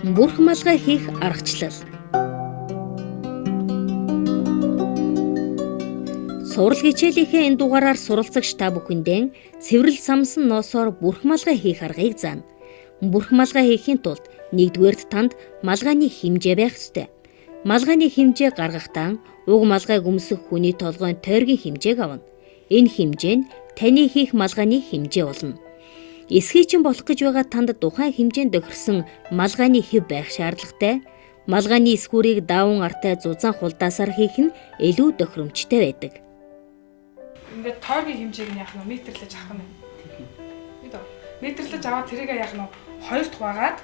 Бүрх малгай хийх аргачлал. Сурал хичээлийнхээ энэ дугаараар суралцагч та бүхэндээ цэвэрлэл самсан ноосоор бүрх малгай хийх аргыг заана. Бүрх малгай хийхийн тулд нэгдүгээрт танд малгайны хэмжээ байх ёстой. Малгайны хэмжээ гаргахдаа уг малгайг өмсөх хүний толгойн тойргийн хэмжээг авна. Энэ хэмжээ нь таны хийх малгайны хэмжээ болно. Эсхийчин болох гэж байгаа танд тухайн хэмжээнд тохирсон малгайны хэв байх шаардлагатай. Малгайны эсгүүрийг дааван артай зузаан хулдаасаар хийх нь илүү тохиромжтой байдаг. Ингээд тойргийн хэмжээг нь яах нь метрлэж авах нь. Метрлэж аваад тэрийг яах нь хоёрт хуваагаад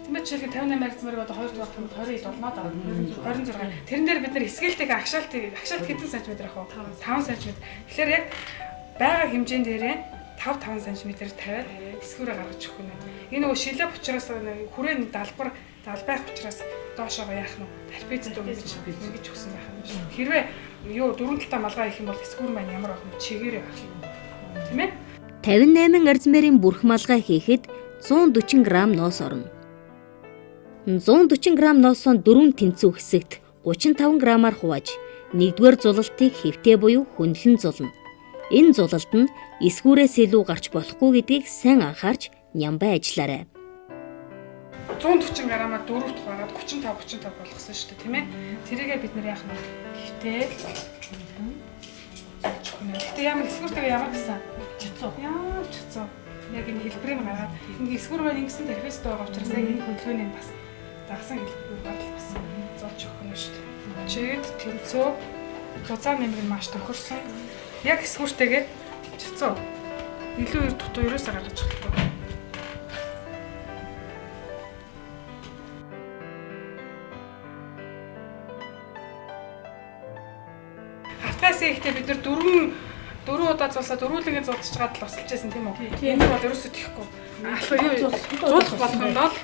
тийм ээ жишээлбэл 58 хязмарыг одоо хоёрт хуваах юм 20 болно даа. 26. Тэрэн дээр бид нэр эсгэлтийг агшаалт хэдэн сантиметр авах вэ? 5 см. Тэгэхээр яг байгаа хэмжээнд дээрээ 5 см тавиад эсгүүрээ гаргаж өгөх нь. Энэ нөгөө шилэп учраас хүрээний далбайх учраас доошоо яах нь тарпиц дөнгөж өгсөн байх юм шиг. Хэрвээ дөрвөн талтай малгай хийх юм бол эсгүүр маань ямар байх вэ? Чигээрээ байх юм. Тийм ээ? 58 арзмэрийн бүрх малгай хийхэд 140 г ноос орно. 140 г ноосоо 4 тэнцүү хэсэгт 35 г-аар хувааж, нэгдүгээр зулалтыг хэвтэй буюу хөндлөн зулна. Энэ зулалт нь эсгүүрээс илүү гарч болохгүй гэдгийг сайн анхаарч нямбай ажиллаарай. 140 г-аар 4-т хуваагаад 35 болгосон шүү дээ, тийм ээ? Тэрийгээ бид нэр яах нь хэвтэй. Гэтэ ямар эсгүүртэйгээ ямар гэсэн чицүү. Яа чицүү. Яг энэ хэлбэрийг гаргаад энэ эсгүүр маань ингэсэн тархист байгаа учраас яг энэ хөдөлгөөний бас дагсан хэлбэр бодол бас золж өгөх нь шүү дээ. Чигд тэнцүү зузаан нэмэр маш тохирсон. Яг эсгүүртэйгээ чицүү. Илүү их дутуу ерөөсөө гаргаж чадахгүй. Хавтгаас ихтэй бид нар дөрвөн удаа зулсаа дөрвөлгээ зулж чагаад л усалж байсан тийм үү? Энэ бол ерөөсөө тийхгүй. Зулах болох юм бол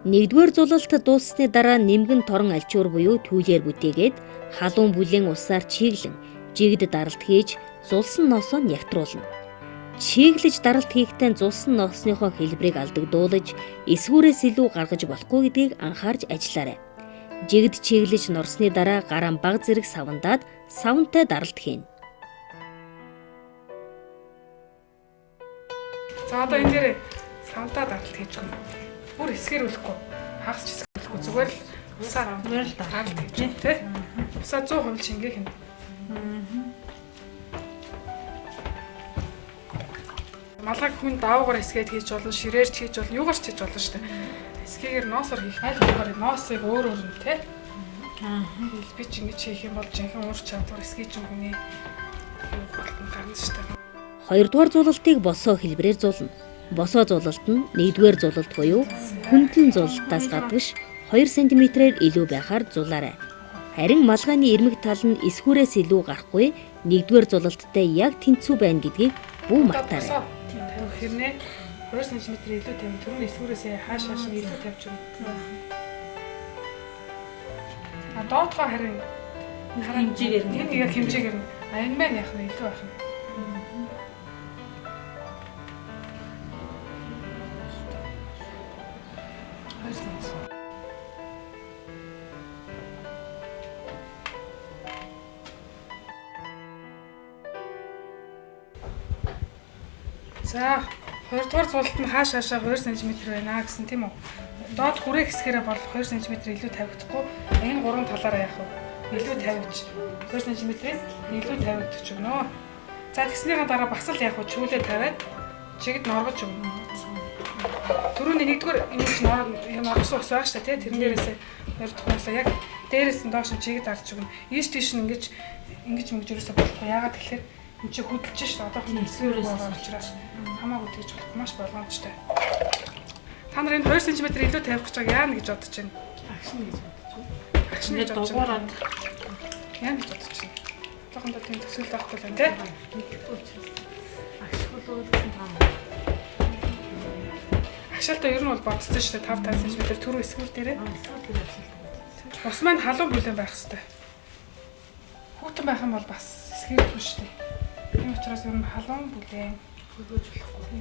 нэгдүгээр зулалт дууссаны дараа нэмгэн торон альчуур буюу түүлээр бүтээгээд халуун бүлээн усаар чиглэн жигд даралт хийж зулсан ноосоо нягтруулна. Чиглэж даралт хийхдээ зулсан ноосныхоо хэлбэрийг алдагдуулж эсгүүрээс илүү гаргаж болохгүй гэдгийг анхаарч ажиллаарай. Жигд чиглэж норсны дараа гараан баг зэрэг савандаад савнтай даралт хийнэ. За одоо энэ дээр савнтаа даралт хийж гэнэ. Бүр эсгэрүүлэхгүй, хагас ч эсгэрүүлэхгүй зүгээр л усаар даралт хийж тий. Усаа 100% шингээх юм. Малгайг хүн даавгаар эсгээд хийж болно, ширээрч хийж болно, юугаарч хийж болно шүү дээ. Эсгээгээр ноосоор хийх аль болохоор ноосыг өөр нь тий. Би ч ингэж хийх юм бол жинхэнэ ур чадвар эсгэж өгнө. Юу болтон гарна шүү дээ. Хоёрдугаар зулалтыг босоо хэлбэрээр зулна. Босоо зулалт нь нэгдүгээр зулалт буюу хөндлөн зулалтаас гадагш 2 см-ээр илүү байхаар зулаарай. Харин малгайны ирмэг тал нь эсгүүрээс илүү гарахгүй нэгдүгээр зулалттай яг тэнцүү байна гэдгийг бүү мартаарай. Хэрнээ 2 см илүү тавь. Түрүүний эсгүүрээс хааш илүү тавьж өгнө. Доотгоо харин хэмжээгээр нь энэ яг хэмжээгээр нь энэ маань яах вэ илүү байх юм. За 2 дугаар зулалт нь хаашаа 2 см байна гэсэн тийм үү? Доод хүрээ хэсгээрээ бол 2 см илүү тавигдахгүй. Энэ гурван талаараа яах вэ? Илүү тавьж 2 см-ээс илүү тавигдчих өгнө. За тэгснийхаа дараа бас л яах вэ? Чүүлээ тавиад чигд норгож өгнө. Түрүүний нэгдүгээр энэ норгосон ус байгаа шүү дээ, тэрэн дээрээсээ 2 дахь усаа яг дээрээс нь доош нь чигд дарж өгнө. Ийш тийш нь ингэж мэгж ерөөсөө болохгүй. Яагаад тэгэхээр энэ чи хөдөлж шүү. Одоохон эсгүүрээс байгаа учраас хамаагүй тэгж болохгүй маш болгоомжтой. Та нар энэ 2 см илүү тавих гэж байгаа яана гэж бодож байна. агшин гэж бодож байна. Агшин гэж дугаараад яана гэж бодож байна. Одоохондоо тийм төсөөл байхгүй л байна тий. Агш бол өөрөөр юм. Агшаалтаа ер нь бол бодсон шүү дээ 5 см түрүү эсгүүр дээрээ. Ус маань халуун бүлээн байх хэрэгтэй. Хүүтэн байх юм бол бас эсгэргүй шүү дээ. Тийм учраас ер нь халуун бүлээн хөргөж болохгүй.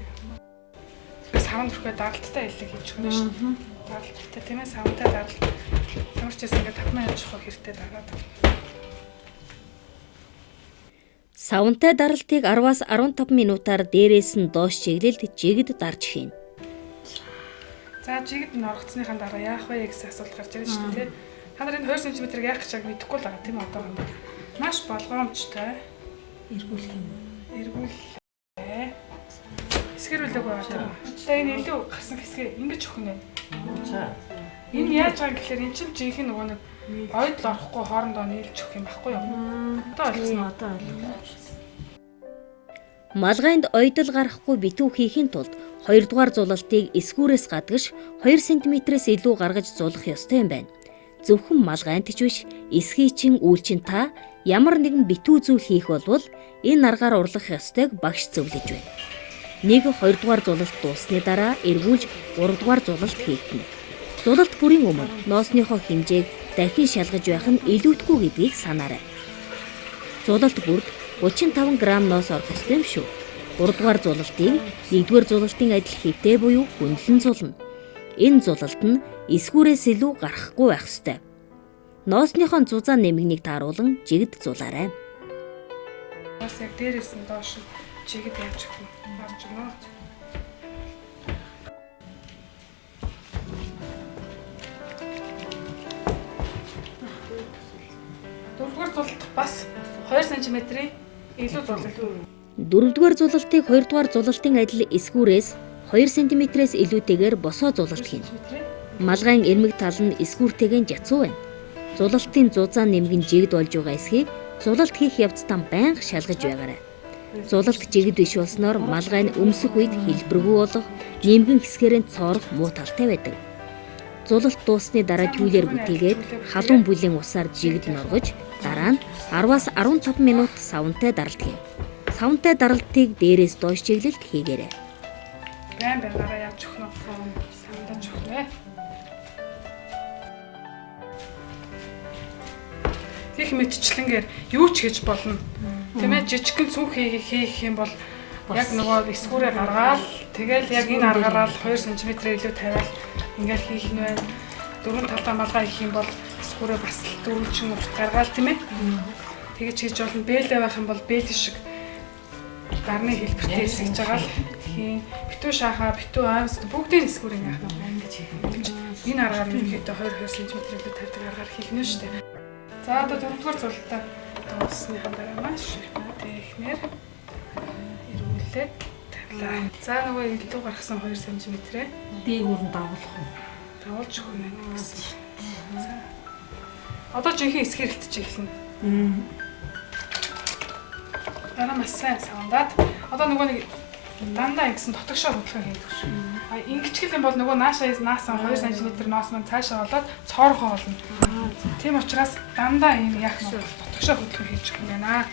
Савн төрхөө даралттай хэллэг хийж өгнө шүү дээ. Даралттай тийм ээ савнтай даралт. Ямар ч гэсэн ингээд татмаа яаж авах хэрэгтэй дагаад. Савнтай даралтыг 10-аас 15 минутаар дээрээс нь доош чиглэлд жигд дарж хийн. За жигд нь оргоцсныхаа дараа яах вэ гэсэн асуулт гарч ирж шүү дээ. Та нар энэ 2 см яах гэж мэдэхгүй л байгаа тийм үү одоохондоо. Маш болгоомжтой. Эргүүлээ. Эсгэрүүлээгүй байгаа тийм үү. Тэгээ энэ илүү гарсан хэсгээ ингэж өгөх нэ. Энэ яаж байгаа гэхээр эн чинь жинхэнэ нөгөө нэг ойд л орохгүй хоорондоо нийлж өгөх юм байхгүй юу? Одоо ойлгосон уу? Малгайнд ойдол гарахгүй битүү хийхин тулд 2 дугаар зулалтыг эсгүүрээс гадагш 2 см-ээс илүү гаргаж зулах ёстой юм байна. Зөвхөн малгайнд ч биш, эсхий чин үйлчин та ямар нэгэн битүү зүйл хийх болвол энэ аргаар урлах ёстойг багш зөвлөж байна. 1-2 дугаар зулалт дууссаны дараа эргүүлж 3 дугаар зулалт хийгдэнэ. Зулалт бүрийн өмнө ноосныхоо хэмжээг дахин шалгаж байх нь илүүдгүй гэдгийг санаарай. Зулалт бүрд 35 г ноос орох ёстой юм шүү. 3 дугаар зулалтыг 1-р зулалтын адил хэвтэй буюу хөндлөн зулна. Энэ зулалт нь эсгүүрээс илүү гарахгүй байх ёстой. Ноосныхоо зузаан нэмэгнийг тааруулан жигд зулаарай. Бас яг дээрээс нь доош жигд явж өгнө. Гарч өгнө. Дөрөвдүгээр зулалт бас 2 см-ийн илүү зулалт. 4-р зулалтыг 2 дугаар зулалтын адил эсгүүрээс 2 см-ээс илүүтэйгээр босоо зулалт хийнэ. Малгайн эрмэг тал нь эсгүүртэйгээ жацуу байна. Зулалтын зузаан нэмгэн жигд болж байгаа эсхийг зулалт хийх явцдаа байнга шалгаж байгаарай. Зулалт жигд биш болсноор малгай нь өмсөх үед хэлбэргүй болох, нэмгэн хэсгээрээ цоорох муу талтай байдаг. Зулалт дууссаны дараа түүлээр бүтээгээд халуун бүлийн усаар жигд норгож, дараа нь 10-аас 15 минут савнтай даралт хийнэ. Савнтай даралтыг дээрээс доош чиглэлд хийгээрэй. Байн байгаараа явж өгнө. Савндаж өгнө. Гэх мэтчлэнгээр юу ч хийж болно. Тийм ээ жижигхэн цүнх хийх юм бол яг нөгөө эсгүүрээ гаргаад тэгэл яг энэ аргаараа 2 см илүү тавиал ингээл хийх нь байна. Дөрвөн талдаа малгай хийх юм бол эсгүүрээ бас 4 чин урт гаргаал тийм ээ. Тэгэж хийж болно. Бэлээ байх юм бол бэл шиг гарны хэлбэртэй эсгэж байгаа л хийн. Битүү шахаа, битүү аавс бүгдийн эсгүүрийг яах нь ингэж хийх. Энэ аргаар ерөнхийдөө 2 см илүү тавьдаг аргаар хийх нь шүү дээ. За одоо 4-р зулалтаа дууссныхаа дараа маш технэр эргүүлээд тавилаа. За нөгөө илүү гаргасан 2 см-ээ дээгүүр нь дагуулах уу? дагуулж өгнө гэсэн. За. Одоо жинхэнэ эсгэрэлтж эхэлнэ. Дараа маш сайн савндаад одоо нөгөө нэг дандаа ингэсэн дотогшоо хөдөлгөөн хийдэг шүү. А ингэчгэл юм бол нөгөө наасаа 2 см ноос маань цаашаа болоод цоорхоо болно. Тийм учраас дандаа ийм яах нь дотогшоо хөдөлгөөн хийж өгөх юм байна.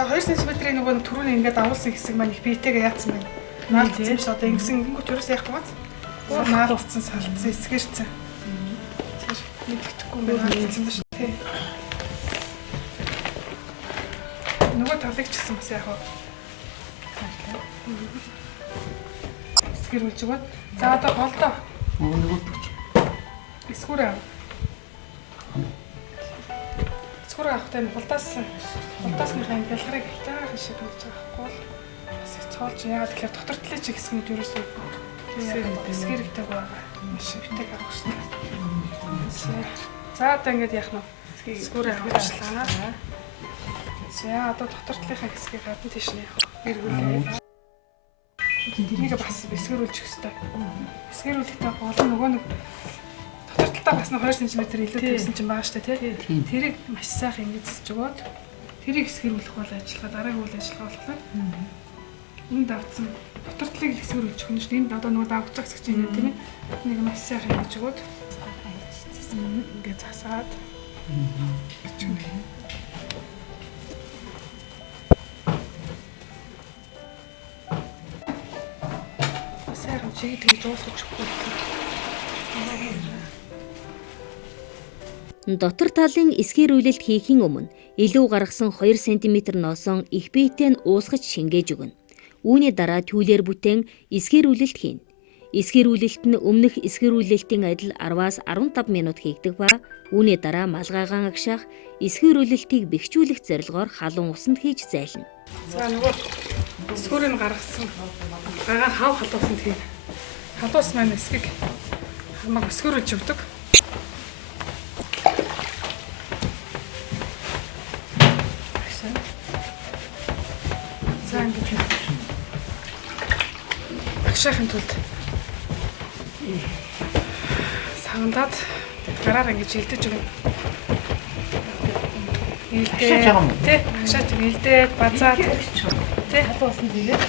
За 2 см-ийн нөгөө түрүүний ингээд агуулсан хэсэг маань их биетэйгээ яатсан байна. Наалцсан ш одоо ингэсэн ингэнгүүт ерөөс яах вэ? Наалцсан салцсан эсгэрцэн. Мэддэхгүй наалцсан ба ш. Тэ. Нөгөө талыг ч гэсэн бас яах вэ? Эсгэрүүлж өгөөд. За одоо голдоо. Эсгүүрээ. Эсгүүрээ авахтай хулдаасныхаа бэлгарыг хитаах шиг болж байгаа байхгүй бол бас цоолж яагаад тэгэхээр дотор талын чиг хэсэг нь ерөөсөө эсгэрэгтэй байгаа. Маш өвтэй гаргасан. За одоо ингэж яах нь эсгүүрээ авчихлаа. За одоо дотор талынхаа хэсгийг гадна тийш нь явах. Эргүүлээ. Тэрийг бас эсгэрүүлж өгөх хэрэгтэй. Эсгэрүүлэхдээ гол нөгөө нэг дотор талдаа бас 2 см илүү тавьсан чинь байгаа шүү дээ тий. Тэрийг маш сайхан ингэж зэсж өгөөд тэрийг эсгэрүүлэх бол ажиллагаа дараагийн үйл ажиллагаа болохоор энэ давцсан дотор талыг эсгэрүүлж өгнө шүү дээ. Энд одоо нөгөө давж байгаа хэсэг чинь тийм ээ. Энийг маш сайхан хийж өгөөд ингэж засаад бичгэнэ. Чиг тэгж уусгаж өгөхгүй. Дотор талын эсгээрүүлэлт хийхийн өмнө илүү гаргасан 2 см носон их биетэй нь уусгаж шингээж өгнө. Үүний дараа түүлээр бүтээн эсгээрүүлэлт хийн. Эсгээрүүлэлт нь өмнөх эсгээрүүлэлтийн адил 10-аас 15 минут хийгдэх ба үүний дараа малгайгаан агшаах эсгээрүүлэлтийг бэхжүүлэх зорилгоор халуун усанд хийж зайлна. За нөгөө эсгүүрийг гаргасан. Гагаа хав халуусанд хийн. Халуус маань эсгийг хамаг эсгүүрж өгдөг. За ингэж агшаахын тулд савандаад гараар ингэж илдэж өгнө. Илдээ, агшаач илдээд базаад тий халуусан тэгээд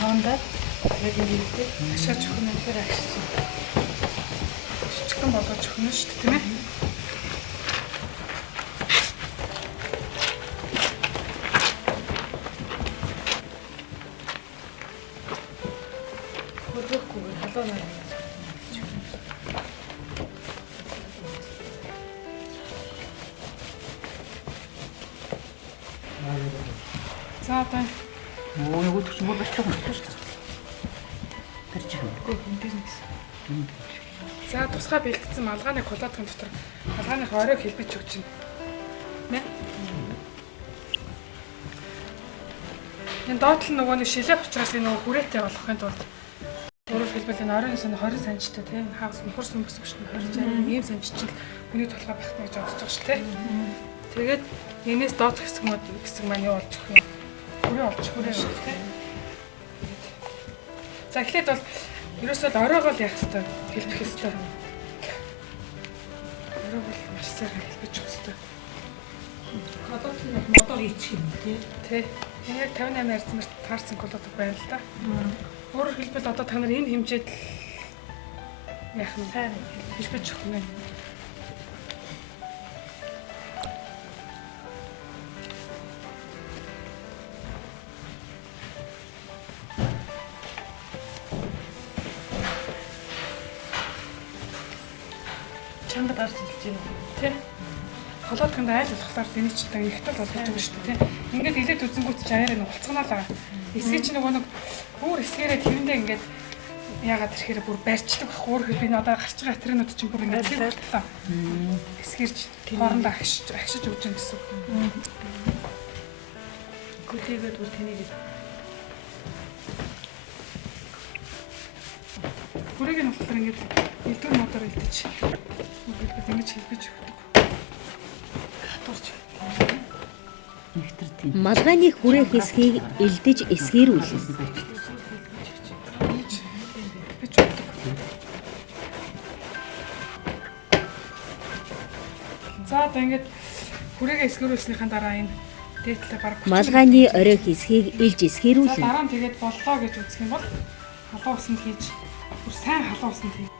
савандаад яг илдээ агшаач өгнө гэхээр агшаач. Жижигхэн болгож өгнө шүү дээ, тийм ээ. За одоо Өө өгч мөр бачлах юм шүү дээ. Тэрч юм. за тусгай бэлтгэсэн малгайны кулаадгын дотор малгайны оройг хэлбэж өгч чинь. Нэ? Энэ доотлол нөгөө нэг шилээ учраас энэ нөгөө хүрээтэй болгохын тулд өөрөөр хэлбэл энэ оройн сан 20 санчтай тийм хагас нөхөрсөн босгоч нь 20 60 ийм санччил хүний толгой байх гэж бодож байгаа шүү дээ. Тэгээд энэс доод хэсэг маань юу болж өгөх юм? Хүрээ олж хүрээ шүү дээ. За эхлээд бол ерөөсөө л оройгоо л яах хэрэгтэй хэлбэх хэрэгтэй. Орой бол маш сайхан хэлбэж өгөх хэрэгтэй. Кодот нь модоор хийчих юм тий. Тэ. Яг 58 арцмарт таарсан кодот байна л да. Өөрөөр хэлбэл одоо та нар энэ хэмжээд яах нь хэлбэж өгөх юм. Чамд гарч ирж байна. Тэ. Холоодхонд айл болохлаар энэ ч одоо ихтэл болгож өгнө шүү дээ, тэ. Ингээд илээд үзэнгүүт ч аяар нь улцганаа л байгаа. Эсгээ чи нөгөө нэг бүр эсгээрээ тэрэндээ ингээд яагаад ирэхээр бүр барьчдаг байхгүй өөр хэл би одоо гарч байгаа атринууд чинь бүр ингээд зайлтлаа. Эсгээрч хоорондоо агшиж өгч юм гэсэн. Гүлээгээд бүр тэнийг Бүрийг нь болохоор ингээд элдвэр модоор илдэж хэлбэл ингэж хэлбэж өгдөг. Хатуурч. нэгтэр тийм. Малгайны хүрээ хэсгийг элдэж эсгээрүүлнэ. За одоо ингээд хүрээгээ эсгээрүүлснийхэн дараа энэ дээдлээ баг Малгайны орой хэсгийг элж За эсгээрүүлнэ. дараа нь тэгээд боллоо гэж үзэх юм бол халуун усанд хийж бүр сайн халуун усанд хийж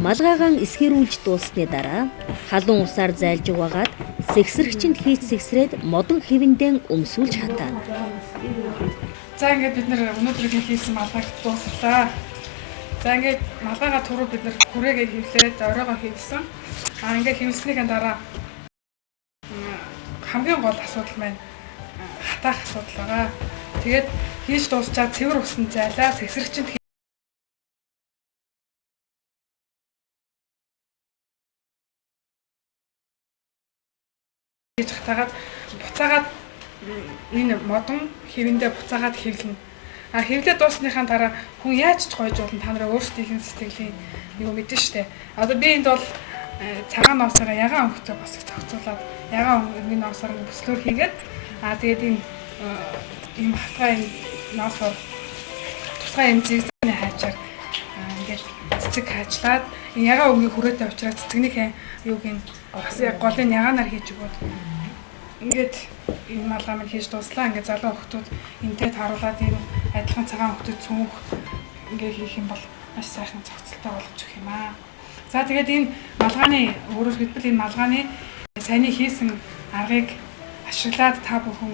Малгайгаан эсгээрүүлж дууссаны дараа халуун усаар зайлж угаагаад сэгсрэгчэнд хийж сэгсрээд модон хэвэндээ өмсүүлж хатаа. За ингээд бид нэр өнөөдрийн хийсэн малгайг дуусглаа. За ингээд малгайгаа түрүү бид нэр хүрээгээ хөвлээд оройгоо хөвлсөн. Ингээд хөвлснийхэн дараа хамгийн гол асуудал маань хатаах асуудал байгаа. Тэгээд хийж дуусчаад цэвэр усанд зайлаа сэгсрэгчэнд хийж хатаагаад буцаагаад энэ модон хэвэндээ буцаагаад хэвлэнэ. Хэвлээ дуусныхаа дараа хүн яаж ч гойж болно та нараа өөрсдийнх сэтгэлийн юу мэдэн штэ. Одоо би энд бол цагаан ноосоо ягаан өнгөтэй босох зохицуулаад ягаан өнгөний ноосоор бүслөөр хийгээд тэгээд ийм хатгай ноосоор тусгай юм зэгзээний хайчаар ингээд цэцэг хайчлаад энэ ягаан өнгөний хүрээтэй учраас цэцэгнийхээ юуг нь бас яг голын ягаанаар хийж өгөөд ингээд энэ малгай маань хийж дуслаа. Ингээд залуу хүмүүс энтэй тааруулаад ийм адилхан цагаан хүмүүс цүнх ингээд хийх юм бол маш сайхан зохицолтой болгож өгөх юм аа. За тэгээд энэ малгайны өөрөөр хэлбэл энэ малгайны саяны хийсэн аргыг ашиглаад та бүхэн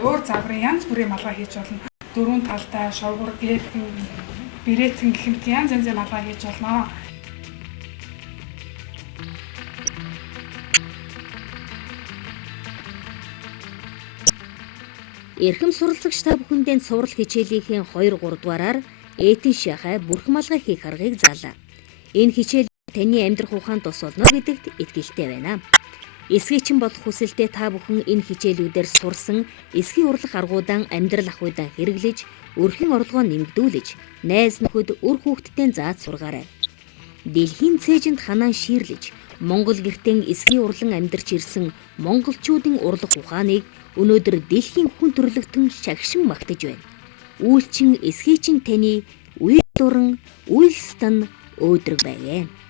өөр загварын янз бүрийн малгай хийж болно. дөрвөн талтай шовгор гэхэн бэрэтэн гэх мэт янз янзын малгай хийж болно. Эрхэм суралцагч та бүхэндээ цуврал хичээлийнхээ 2-3 дугаараар этэн шахай бүрхэн малгай хийх аргыг заалаа. Энэ хичээл таны амьдрах ухаанд тус болно гэдэгт итгэлтэй байна. Эсгийчин болох хүсэлтэд та бүхэн энэ хичээлүүдээр сурсан эсгий урлах аргуудаа амьдрал ах уйдаа хэрэглэж, өрхийн орлогоо нэмэгдүүлж, найз нөхөд үр хүүхдтэй зааж сургаарай. Дэлхийн цээжинд ханаан ширлэж, Монгол гэртэн эсгий урлан амьдарч ирсэн монголчуудын урлах ухааныг өнөөдөр дэлхийн хүн төрлөختөн шагшин магтаж байна. Үйлчин эсгийчин таны үйл дуран, үйлс тань өөдрөг байгээ.